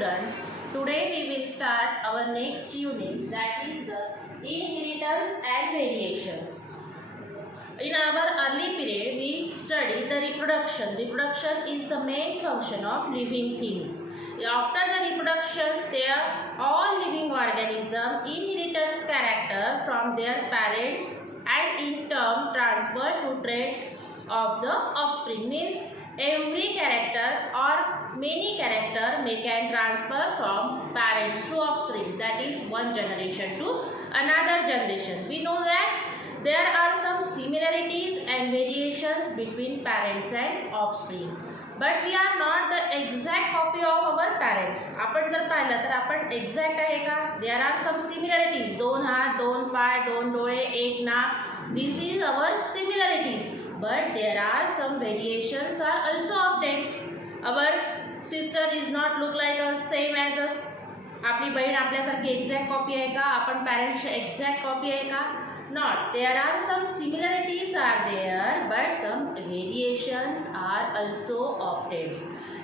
students, today we will start our next unit, that is the inheritance and variations. In our early period we studied the reproduction. Reproduction is the main function of living things. After the reproduction, all living organisms inherit character from their parents and in turn transfer to trait of the offspring. Means every character or many character can transfer from parents to offspring, that is one generation to another generation. We know that there are some similarities and variations between parents and offspring, but we are not the exact copy of our parents. आपण जर पाहिलं तर आपण exact आहे का? There are some similarities. दोन हात, दोन पाय, दोन डोळे, एक नाक. This is our similarities. But there are some variations are also obtained. Our sister is not look like us, same as us. आपली बहीण आपल्यासारखी एक्झॅक्ट कॉपी आहे का? आपण पॅरेंट्सची एक्झॅक्ट कॉपी आहे का? Not. There are some similarities are there, but some variations are also obtained.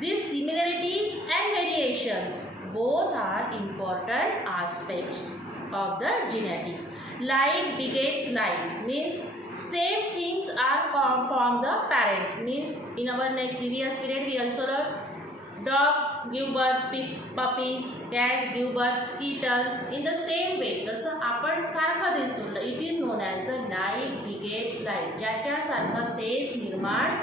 These similarities and variations both are important aspects of the genetics. Like begets like, means same things are from the parents. Means in our previous period we also learned dog give birth puppies, cat give birth kittens. In the same way, जसं आपण सारखं दिसतो, it is known as the like begets like. ज्याच्या सारखं तेच निर्माण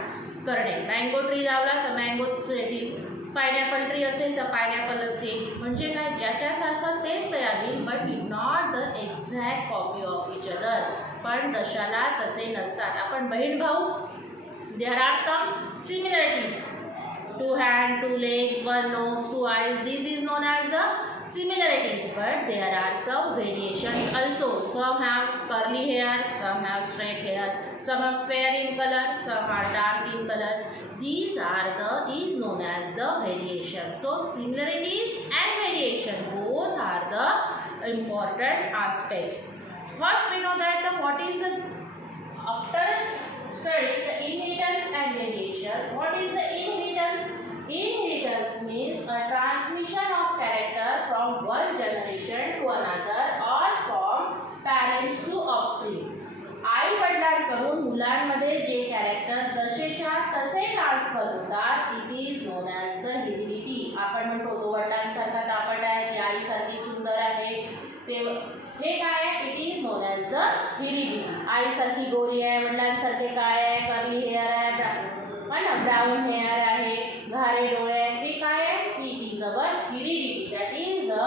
करणे. Mango tree लावला तर मँगोच येतील, पायनॅपल ट्री असेल तर पायनॅपलच येईल. म्हणजे काय, ज्याच्यासारखं तेच तयार होईल, but not the exact copy of each other. पण तशाला तसे नसतात. आपण बहीण भाऊ, there are some similarities. 2 hands, 2 legs, 1 nose, 2 eyes. This is known as the similarities, but there are some variations also. Some have curly hair, some have straight hair, some are fair in color, some are dark in color. These is known as the variation. So similarities and variation both are the important aspects. First we know that what is the, after studying the inheritance and variations, what is the inheritance? Inheritance means a transmission of character from one generation to another or from parents to offspring. आई वडिलांकडून मुलांमध्ये जे character जसेच्या तसे transfer होतात, it is known as the heredity. आपण म्हणतो तो वडिलांसारखा तापट आहे, ती आईसारखी सुंदर आहे, ते हे काय आहे? It is known as the heredity. आईसारखी गोरी आहे, वडिलांसारखे काळे आहे, कर्ली हेअर आहे, ब्राऊन हेअर आहे, घारे डोळे आहे, हे काय आहे? It is our heredity. That is the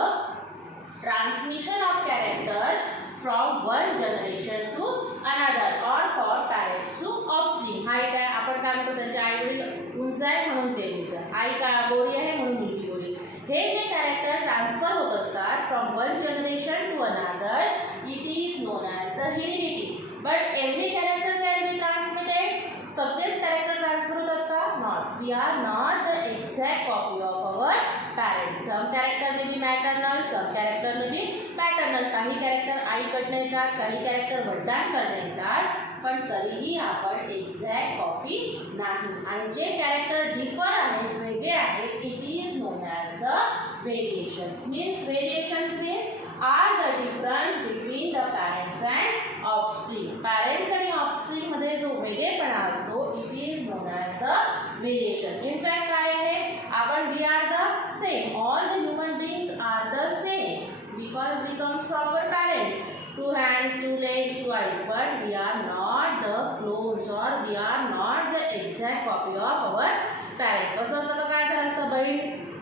transmission of character from one generation to another or for parents to offspring. Height आहे, आपण काय म्हणतो, त्यांच्या आई वडील उंच आहे म्हणून ते उंच आहे, आई का गोरी आहे म्हणून मुलगी गोरी. हे जे कॅरेक्टर ट्रान्सफर होत असतात from one generation to another, it is known as the heredity. But every character can be transmitted. सगळेच कॅरेक्टर ट्रान्सफर होतात का? Not. We are not the exact copy of our parents. Some character may be maternal, some character may be paternal. काही character आईकडनं येतात, काही character वडिलांकडनं येतात, पण तरीही आपण एक्झॅक्ट कॉपी नाही. आणि जे कॅरेक्टर डिफर आहेत, वेगळे आहेत, it is known as the variations. Means variations means are the difference between the parents and offspring. Parents आणि ऑफस्प्रिंग मध्ये जो वेगळेपणा असतो, it is known as the variation. In fact काय आहे, आपण we are the same. All the human beings are the same because we comes from our parents. 2 hands, 2 legs, 2 eyes, but we are not the clones or we are not the exact copy of our parents. असं असतं तर काय झालं असतं,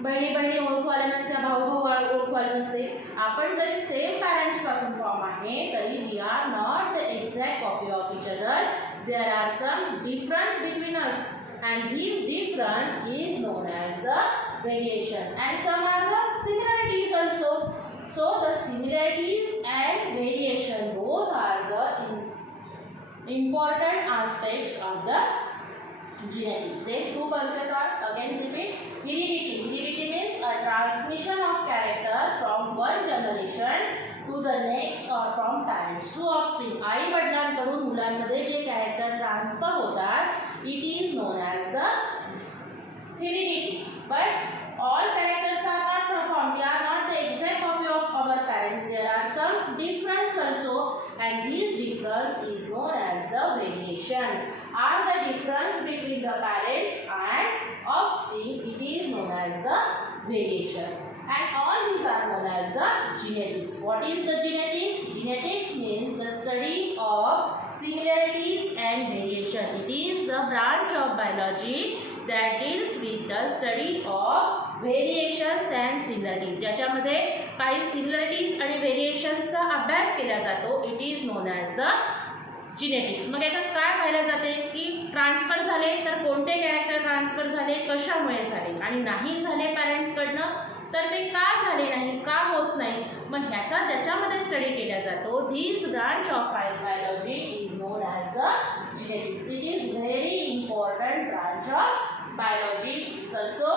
बहिणी ओळखू आले नसते, भाऊ ओळखू आले नसते. आपण जरी सेम पॅरेंट्स पासून फॉर्म आहे तरी we are not the exact copy of each other. There are some difference between us and this difference is known as the variation, and some are the similarities also. So the similarities and variation both are the important aspects of the genetics. Then two concepts are again repeat. Heredity. Heredity means a transmission of character from one generation to the next or from parents to offspring. आई वडिलांकडून मुलांमध्ये जे character transfer होतात, it is known as the heredity. But all characters are not difference also, and this difference is known as the variations. Are the difference between the parents and offspring, it is known as the variations. And all these are known as the genetics. What is the genetics? Genetics means the study of similarities and variation. It is the branch of biology that deals with the study of variations and similarities. ज्याच्यामध्ये काही similarities आणि variationsचा अभ्यास केला जातो. It is known as the genetics. मग याच्यात काय पाहिलं जाते की ट्रान्सफर झाले तर कोणते कॅरेक्टर ट्रान्सफर झाले, कशामुळे झाले, आणि नाही झाले पॅरेंट्सकडनं तर ते का झाले नाही, का होत नाही, मग ह्याचा त्याच्यामध्ये स्टडी केला जातो. This branch of biology is known as the genetics. It is very important branch of biology. It also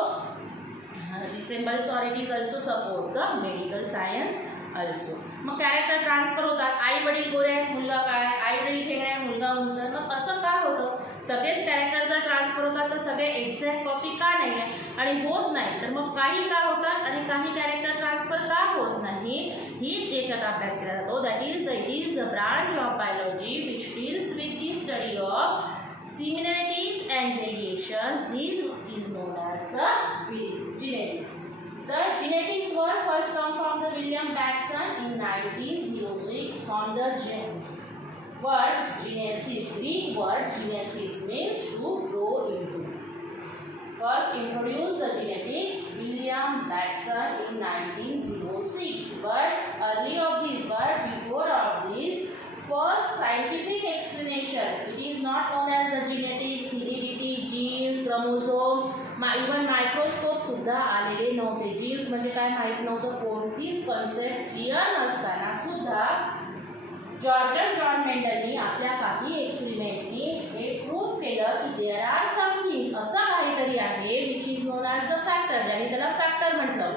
resembles or it is also support the medical science also. Mug character transfer होतात. आई वडील गोरे आहेत, मुलगा काय, आई वडील खेळ आहे, मुलगा उंचर. मग असं का होतं? सगळेच कॅरेक्टर जर ट्रान्सफर होतात तर सगळे एक्झॅक्ट कॉपी का नाही आहे आणि होत नाही, तर मग काही का होतात आणि काही कॅरेक्टर ट्रान्सफर का होत नाही, ही ज्याच्यात अभ्यास केला जातो. That is it is the branch of biology which deals with the study of similarities and variations. This is known as the genetics. The genetics were first come from the William Batson in 1906 from the word genesis. Greek word genesis means to grow into. First introduced the genetics William Batson in 1906. But early of this, but before of this, first scientific explanation, it is not known as the genetics, heredity, genes, chromosome, even microscope सुद्धा आलेले नव्हते. Jeans म्हणजे काय माहित नव्हतं. कोणतीच concept clear नसताना सुद्धा जॉन मेंडलनी आपल्या काही एक्सपेरिमेंटनी हे प्रूव्ह केलं की देअर आर समथिंग, असं काहीतरी आहे which is known as the factor. ज्याने त्याला फॅक्टर म्हटलं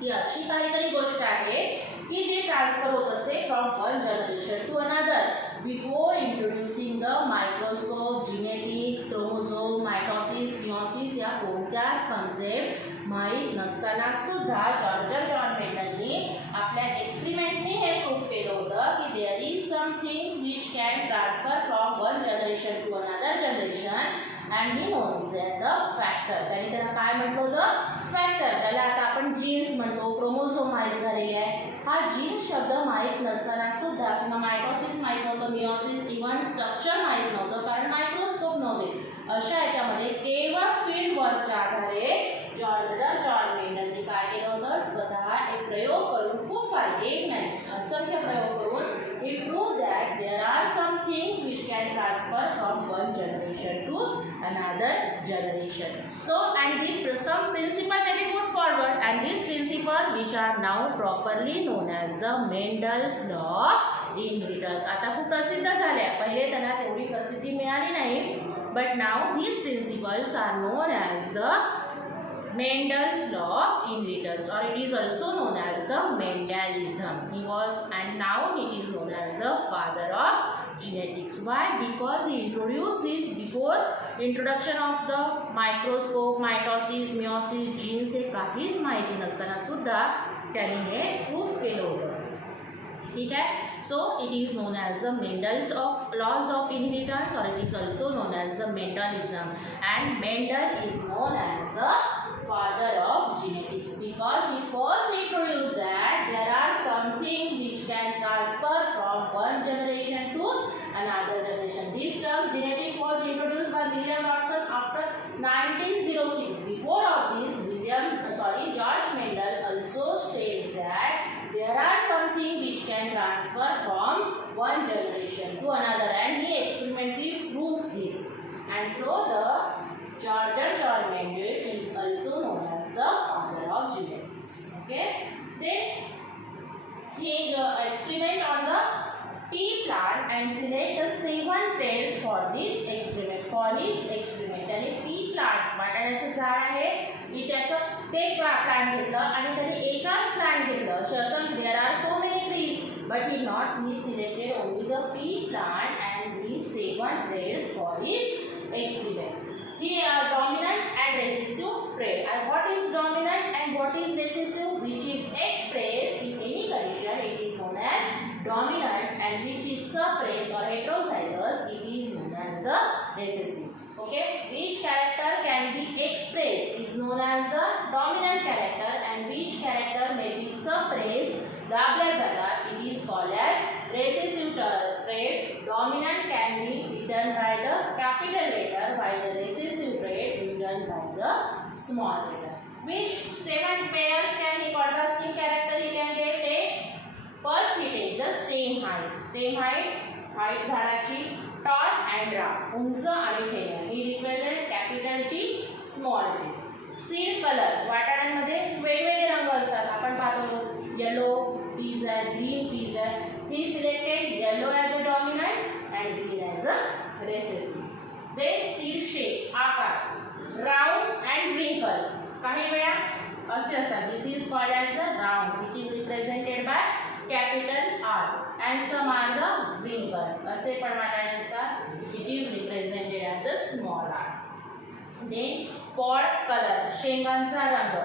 की अशी काहीतरी गोष्ट आहे की जे ट्रान्सफर होत असते from one generation to another. Before introducing the microscope, genetics, chromosome, mitosis, meiosis या कोणत्याच कन्सेप्ट माहीत नसताना सुद्धा जॉन मेंडलनी आपल्या एक्सपेरिमेंटनी हे प्रूव्ह केलं होतं की there is some things which can transfer from one generation to another generation and he known that the factor. त्यांनी त्याला काय म्हटलं होतं? फॅक्टर. ज्याला आता आपण जीन्स म्हणतो, क्रोमोझोम माहीत झालेले आहे. हा जीन्स शब्द माहीत नसताना सुद्धा किंवा मायटॉसिस माहीत नव्हतं, मिओसिस, इव्हन स्ट्रक्चर माहीत नव्हतं कारण मायक्रोस्कोप नव्हते. अशा याच्यामध्ये केवळ फील्ड वर्कच्या आधारे जॉन मेंडलने काय केलं होतं? स्वतः एक प्रयोग करून, खूप सारे, एक नाही असंख्य प्रयोग करून he proved that there are some things which can transfer from one generation to another generation. So, and some principle may be put forward, and these principles which are now properly known as the Mendel's law inheritance. आता खूप प्रसिद्ध झाले. पहिले त्यांना तेवढी प्रसिद्धी मिळाली नाही, but now these principles are known as the Mendel's law inheritance, or it is also known as the Mendelism. He was, and now he is known as the father of genetics. Why? Because he introduced this before introduction of the microscope, mitosis, meiosis, genes हे काहीच माहिती नसताना सुद्धा त्यांनी हे proof केलं होतं. ठीक आहे. So it is known as the Mendel's of laws of inheritance, or it is also known as the Mendelism. And Mendel is known as the father of genetics because he first introduced that there are something which can transfer from one generation to another generation. This term genetic was introduced by William Watson after 1906. Before of this, George Mendel also says that there are something which can transfer from one generation to another, and he experimentally proved this. And so the John Mendel is also known as the father of genetics. Okay. Then he experiment on the pea plant and select the 7 traits for this experiment. For his experiment, त्याने pea plant बटाट्याचं झाड आहे, मी त्याचं ते plant घेतलं आणि त्याने एकाच plant घेतलं. असे असं there are so many trees, but he selected only the pea plant and these 7 traits for his experiment. He are dominant and recessive trait. And what is dominant and what is recessive? Which is expressed in any condition, it is known as dominant and which is suppressed or heterozygous, it is known as the recessive. Okay, which character can be expressed is known as the dominant character and which character may be suppressed, दाबल्या जातात, it is called as recessive trait. Dominant can be written by the capital letter while the recessive trait written by the small letter. Which 7 pairs can be contrasting character he can take? First we take the stem height. Stem height झाडाची tall and round, उंच आणि ठेंगळ. ही represent capital T, small T. Seed colour, वाटाण्यांमध्ये वेगवेगळे रंग असतात. आपण पाहतो येलो पीज आहे, ग्रीन पीज आहे. ही selected yellow as a dominant and green as a recessive. Then seed shape, आकार, राऊंड अँड रिंकल. काही वेळा असे असतात. This is called as a round which is represented by capital R and some are the wrinkle. असे पण वाटाणे असतात which is represented as a small r. Then pod color, शेंगांचा रंग,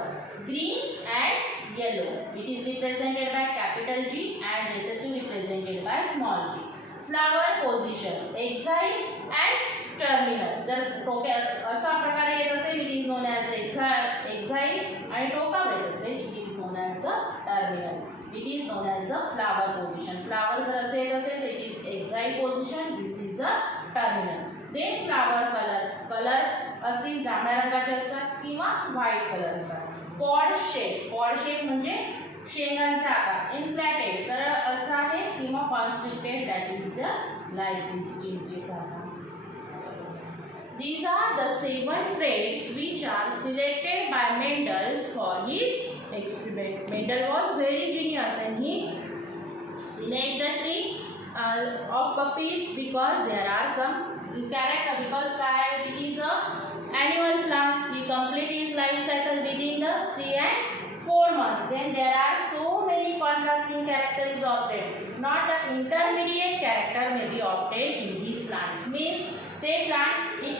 green and yellow. It is represented by capital G and recessive represented by small g. Flower position, exile and terminal. जर टोक्या अशा प्रकारे येत असेल it is known as exile आणि टोका येत असेल it is known as the terminal. It is known as the flower position. Flower जर असे येत असेल it is exile position. This is the terminal. Then flower color. Color असतील जांभळ्या रंगाचे असतात किंवा व्हाईट कलर असतात. Pod shape. Pod shape म्हणजे शेंगांचा आकार. Inflated सरळ असा आहे किंवा constricted, that is the like this चिंचेसारखा. These are the 7 traits which are selected by Mendel for his experiment. Mendel was very genius and he select the tree of puppy because there are some character, because it is a annual plant. He complete his life cycle within the 3 and 4 months. Then there are so many contrasting character is obtained. Not an intermediate character may be obtained in these plants. Means एक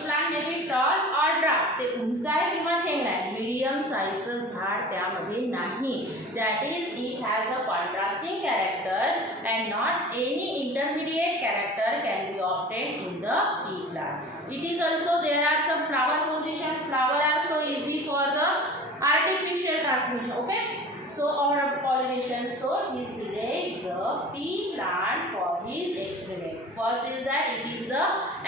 plant may be toll और draft, ते उंच आहे किंवा ठेंगणं आहे, medium साईजचं झाड त्यामध्ये नाही. That is it has a contrasting character and not any intermediate character can be obtained in the tea plant. It is also there are some flower position. Flower also easy for the artificial transmission. Okay, so our pollination, so he select the pea plant for his experiment. First is that it is a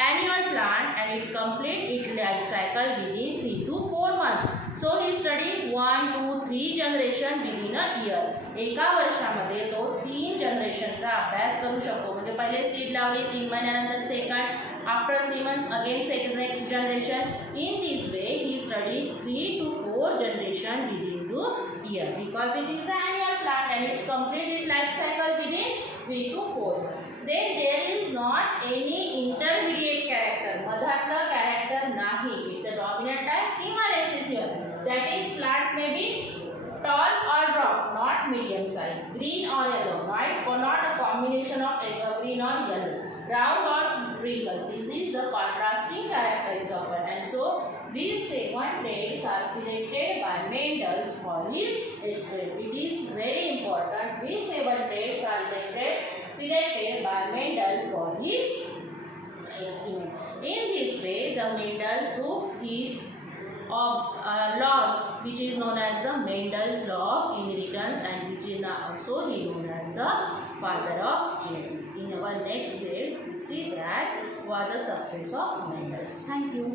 annual plant and it complete its life cycle within 3 to 4 months. So he studied 1, 2, 3 generation within a year. एका वर्षामध्ये तो 3 जनरेशनचा अभ्यास करू शकतो. म्हणजे पहिले seed लावली, 3 महिन्यानंतर second, after 3 months again second next generation. In this way he studied 3 to 4 generation within the year because it is the annual plant and it's completed life cycle within 3 to 4. Then there is not any intermediate character. मधातलं character नाही. If the dominant type किंवा recessive, that is plant may be tall or dwarf, not medium size, green or yellow, white or not a combination of green or yellow, round or wrinkle. This is the contrasting characters of it. And so these 7 traits are selected by Mendel for his experiment. It is very important. These 7 traits are selected by Mendel for his experiment. In this way, the Mendel proved his laws, which is known as the Mendel's law of inheritance and which is also known as the father of genetics. In our next grade, we see that what the success of Mendel's. Thank you.